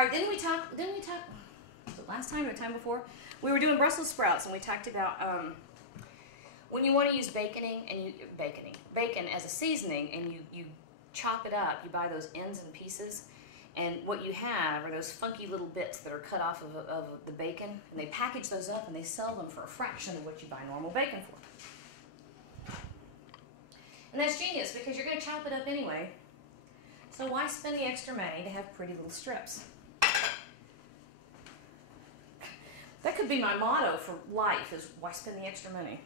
All right, didn't we talk, was it last time or the time before? We were doing Brussels sprouts, and we talked about when you want to use bacon as a seasoning, and you chop it up, you buy those ends and pieces, and what you have are those funky little bits that are cut off of the bacon, and they package those up and they sell them for a fraction of what you buy normal bacon for. And that's genius, because you're going to chop it up anyway, so why spend the extra money to have pretty little strips? That could be my motto for life, is why spend the extra money?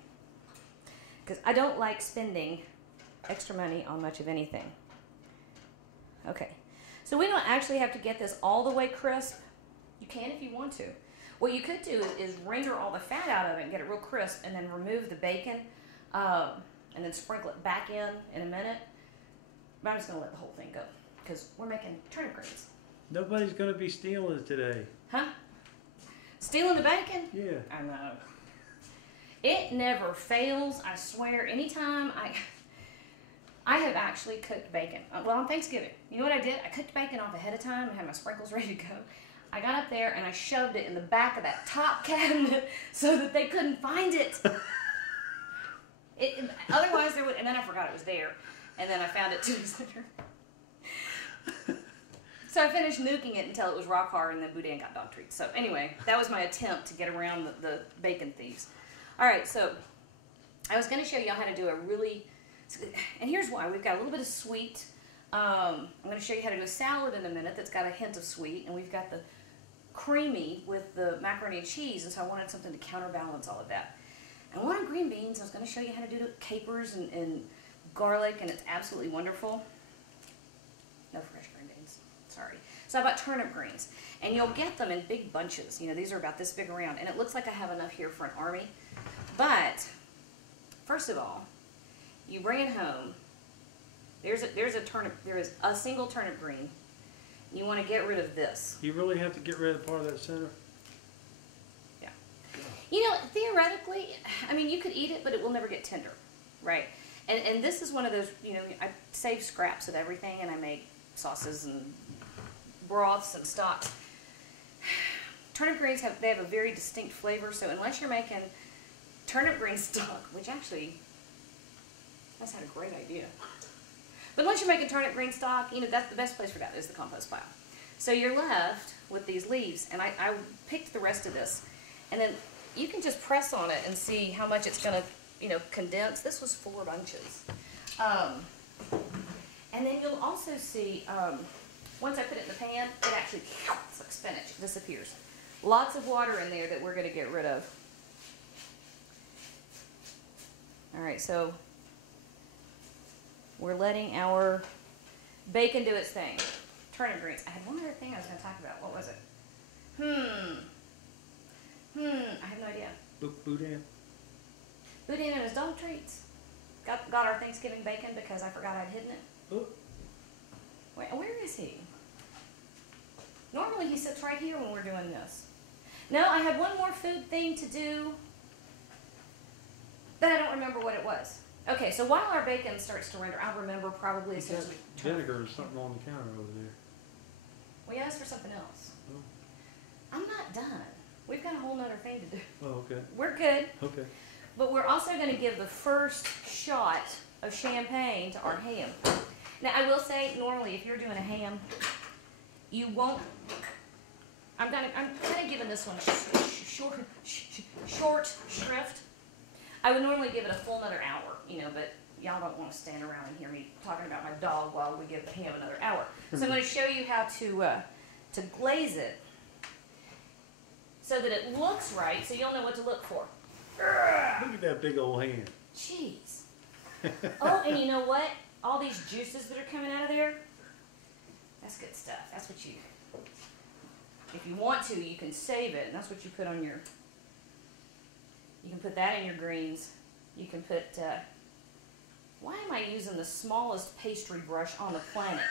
Because I don't like spending extra money on much of anything. Okay, so we don't actually have to get this all the way crisp. You can if you want to. What you could do is render all the fat out of it and get it real crisp, and then remove the bacon, and then sprinkle it back in a minute. But I'm just going to let the whole thing go, because we're making turnip greens. Nobody's going to be stealing it today. Huh? Stealing the bacon? Yeah. I know. It never fails, I swear. Anytime I have actually cooked bacon. Well, on Thanksgiving, you know what I did? I cooked bacon off ahead of time and had my sprinkles ready to go. I got up there and I shoved it in the back of that top cabinet so that they couldn't find it. Otherwise, there would, and then I forgot it was there, and then I found it 2 days later. So I finished nuking it until it was rock hard, and then Boudin got dog treats. So anyway, that was my attempt to get around the bacon thieves. All right, so I was going to show y'all how to do a really, and here's why. We've got a little bit of sweet. I'm going to show you how to do a salad in a minute that's got a hint of sweet, and we've got the creamy with the macaroni and cheese, and so I wanted something to counterbalance all of that. And one on green beans, I was going to show you how to do capers and garlic, and it's absolutely wonderful. No fresh green beans. Sorry. So I bought turnip greens, and you'll get them in big bunches. You know, these are about this big around, and it looks like I have enough here for an army. But first of all, you bring it home. There is a single turnip green. You want to get rid of this. You really have to get rid of part of that center? Yeah. You know, theoretically, I mean, you could eat it, but it will never get tender, right? And this is one of those, you know, I save scraps of everything, and I make sauces and broths and stocks. Turnip greens have a very distinct flavor, so unless you're making turnip green stock, which actually, that's not a great idea. But unless you're making turnip green stock, you know, that's the best place for that is the compost pile. So you're left with these leaves, and I picked the rest of this, and then you can just press on it and see how much it's going to, you know, condense. This was 4 bunches. And then you'll also see, once I put it in the pan, it actually, it's like spinach, disappears. Lots of water in there that we're going to get rid of. All right, so we're letting our bacon do its thing. Turnip greens. I had one other thing I was going to talk about. What was it? I have no idea. Boudin. Boudin and his dog treats. Got our Thanksgiving bacon because I forgot I'd hidden it. Oh. Where is he? Normally he sits right here when we're doing this. No, I had one more food thing to do, but I don't remember what it was. Okay, so while our bacon starts to render, I'll remember probably as soon as we turn. Vinegar or something on the counter over there. We asked for something else. Oh. I'm not done. We've got a whole other thing to do. Oh, okay. We're good. Okay. But we're also going to give the first shot of champagne to our ham. Now, I will say, normally, if you're doing a ham, you won't. I'm kind of giving this one short shrift. I would normally give it a full another hour, you know, but y'all don't want to stand around and hear me talking about my dog while we give the ham another hour. So I'm going to show you how to glaze it so that it looks right, so you'll know what to look for. Look at that big old hand. Jeez. Oh, and you know what? All these juices that are coming out of there, that's good stuff. That's what you, if you want to, you can save it, and that's what you put on your, you can put that in your greens. You can put, why am I using the smallest pastry brush on the planet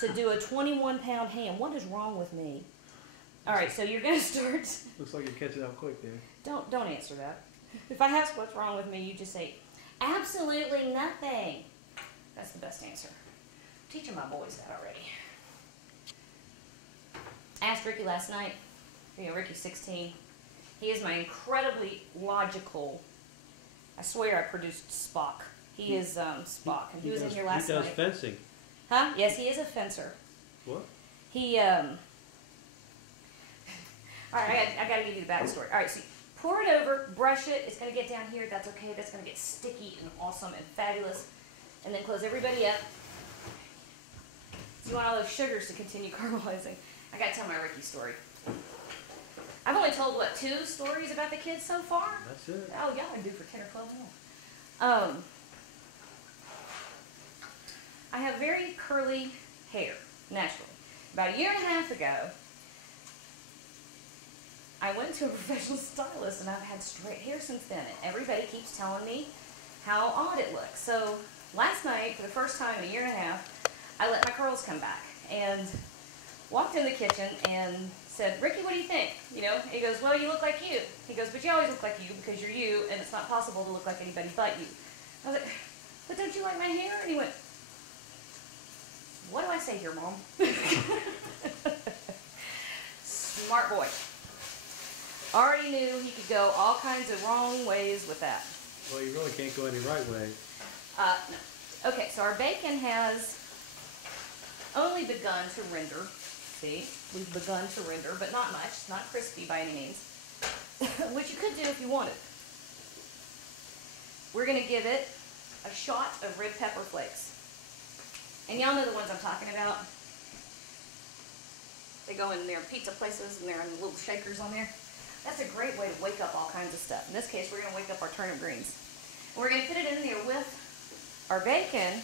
to do a 21-pound ham? What is wrong with me? All right, so you're going to start. Looks like you're catching up quick there. Don't answer that. If I ask what's wrong with me, you just say, absolutely nothing. That's the best answer. I'm teaching my boys that already. asked Ricky last night, you know, Ricky's 16. He is my incredibly logical, I swear I produced Spock. He is Spock, and he was in here last night. He does fencing. Huh? Yes, he is a fencer. What? He, all right, I got to give you the backstory. All right, so pour it over, brush it. It's going to get down here. That's okay. That's going to get sticky and awesome and fabulous. And then close everybody up. So you want all those sugars to continue caramelizing. I got to tell my Ricky story. I've only told, what, 2 stories about the kids so far? That's it. Oh, y'all can do for 10 or 12 more. I have very curly hair, naturally. About a year and a half ago, I went to a professional stylist, and I've had straight hair since then. And everybody keeps telling me how odd it looks. So last night, for the first time in a year and a half, I let my curls come back and walked in the kitchen and said, Ricky, what do you think? You know, he goes, well, you look like you. He goes, but you always look like you because you're you, and it's not possible to look like anybody but you. I was like, but don't you like my hair? And he went, what do I say here, Mom? Smart boy. Already knew he could go all kinds of wrong ways with that. Well, you really can't go any right way. No. Okay, so our bacon has only begun to render. See, we've begun to render, but not much. It's not crispy by any means. Which you could do if you wanted. We're going to give it a shot of red pepper flakes. And y'all know the ones I'm talking about. They go in their pizza places and they're in little shakers on there. That's a great way to wake up all kinds of stuff. In this case, we're going to wake up our turnip greens. And we're going to put it in there with our bacon.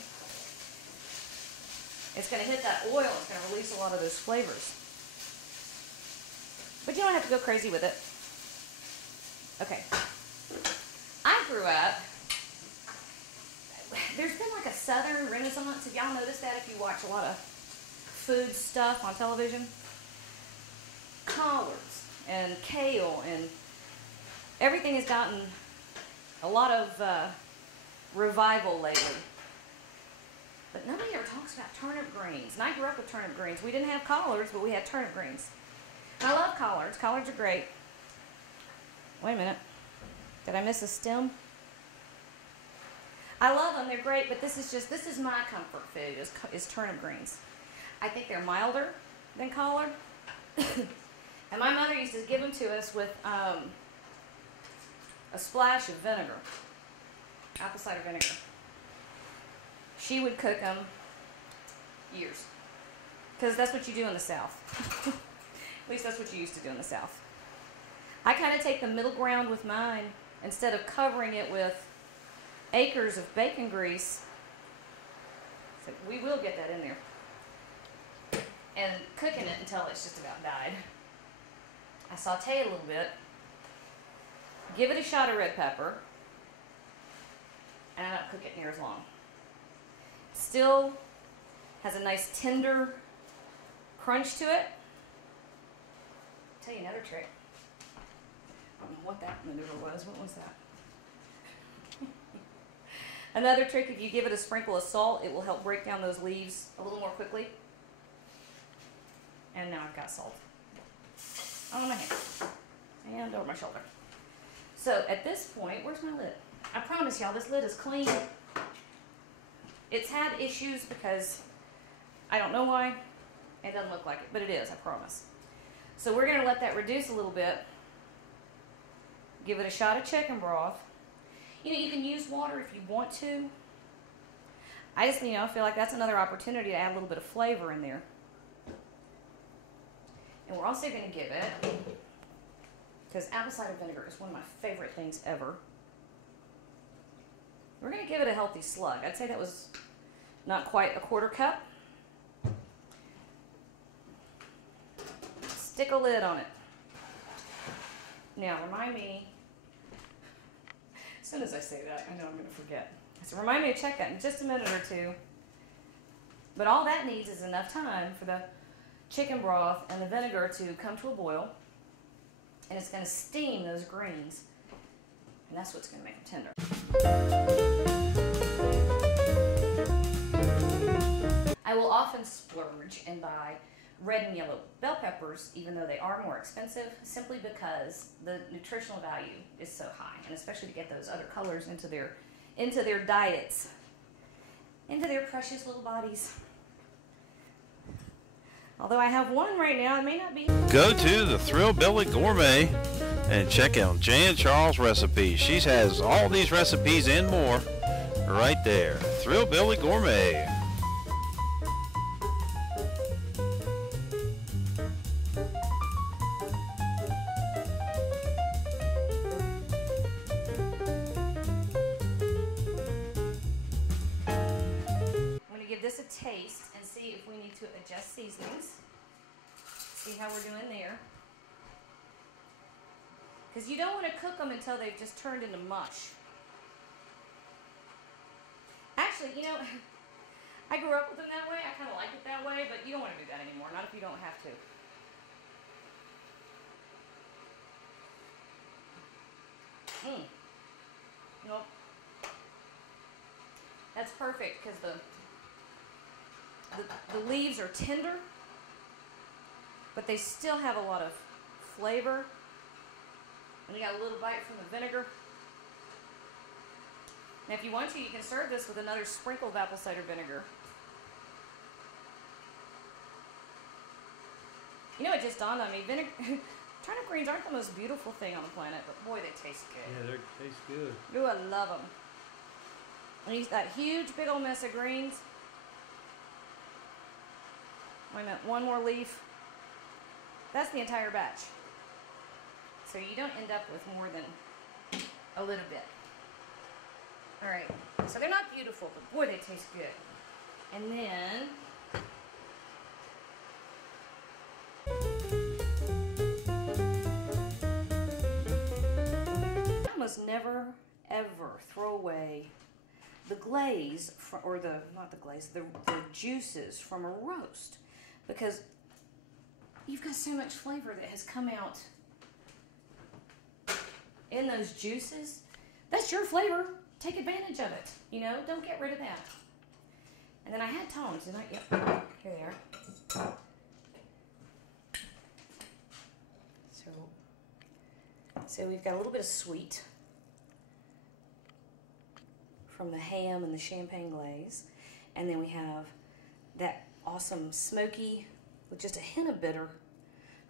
It's going to hit that oil. It's going to release a lot of those flavors. But you don't have to go crazy with it. Okay. I grew up, there's been like a Southern Renaissance. Have y'all noticed that if you watch a lot of food stuff on television? Collards and kale and everything has gotten a lot of revival lately. But nobody ever talks about turnip greens. And I grew up with turnip greens. We didn't have collards, but we had turnip greens. And I love collards. Collards are great. Wait a minute. Did I miss a stem? I love them. They're great, but this is my comfort food, is turnip greens. I think they're milder than collard. And my mother used to give them to us with a splash of vinegar, apple cider vinegar. She would cook them years, because that's what you do in the South. At least that's what you used to do in the South. I kind of take the middle ground with mine. Instead of covering it with acres of bacon grease, so we will get that in there, and cooking it until it's just about died. I saute it a little bit, give it a shot of red pepper, and I don't cook it near as long. Still has a nice tender crunch to it. I'll tell you another trick. I don't know what that maneuver was. What was that? Another trick, if you give it a sprinkle of salt, it will help break down those leaves a little more quickly. And now I've got salt on my hand and over my shoulder. So at this point, where's my lid? I promise y'all, this lid is clean. It's had issues because I don't know why. It doesn't look like it, but it is, I promise. So we're going to let that reduce a little bit. Give it a shot of chicken broth. You know, you can use water if you want to. I just, you know, feel like that's another opportunity to add a little bit of flavor in there. And we're also going to give it, because apple cider vinegar is one of my favorite things ever, we're going to give it a healthy slug. I'd say that was not quite a quarter cup. Stick a lid on it. Now, remind me, as soon as I say that, I know I'm going to forget. So remind me to check that in just a minute or two. But all that needs is enough time for the chicken broth and the vinegar to come to a boil. And it's going to steam those greens. And that's what's going to make them tender. I will often splurge and buy red and yellow bell peppers, even though they are more expensive, simply because the nutritional value is so high, and especially to get those other colors into their diets, into their precious little bodies. Although I have one right now, it may not be. Go to the Thrillbilly Gourmet and check out Jan Charles' recipes. She has all these recipes and more right there. Thrillbilly Gourmet. This a taste and see if we need to adjust seasonings. See how we're doing there. Because you don't want to cook them until they've just turned into mush. Actually, you know, I grew up with them that way. I kind of like it that way, but you don't want to do that anymore. Not if you don't have to. Nope. That's perfect because the leaves are tender, but they still have a lot of flavor. And you got a little bite from the vinegar. Now if you want to, you can serve this with another sprinkle of apple cider vinegar. You know, it just dawned on me, turnip greens aren't the most beautiful thing on the planet, but boy, they taste good. Yeah, they taste good. Ooh, I love them. And he's that huge, big old mess of greens. Wait a minute, one more leaf. That's the entire batch. So you don't end up with more than a little bit. All right, so they're not beautiful, but boy, they taste good. And then, I almost never, ever throw away the glaze, or not the glaze, the juices from a roast. Because you've got so much flavor that has come out in those juices. That's your flavor. Take advantage of it. You know, don't get rid of that. And then I had tongs, didn't I? Yep, here they are. So we've got a little bit of sweet from the ham and the champagne glaze. And then we have that awesome smoky with just a hint of bitter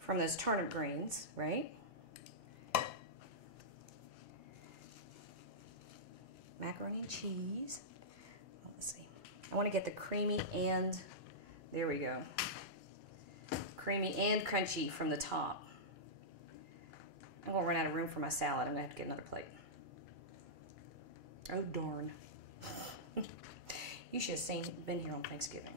from those turnip greens, right? Macaroni and cheese. Let's see. I want to get the creamy and, there we go. Creamy and crunchy from the top. I'm going to run out of room for my salad. I'm going to have to get another plate. Oh, darn. You should have been here on Thanksgiving.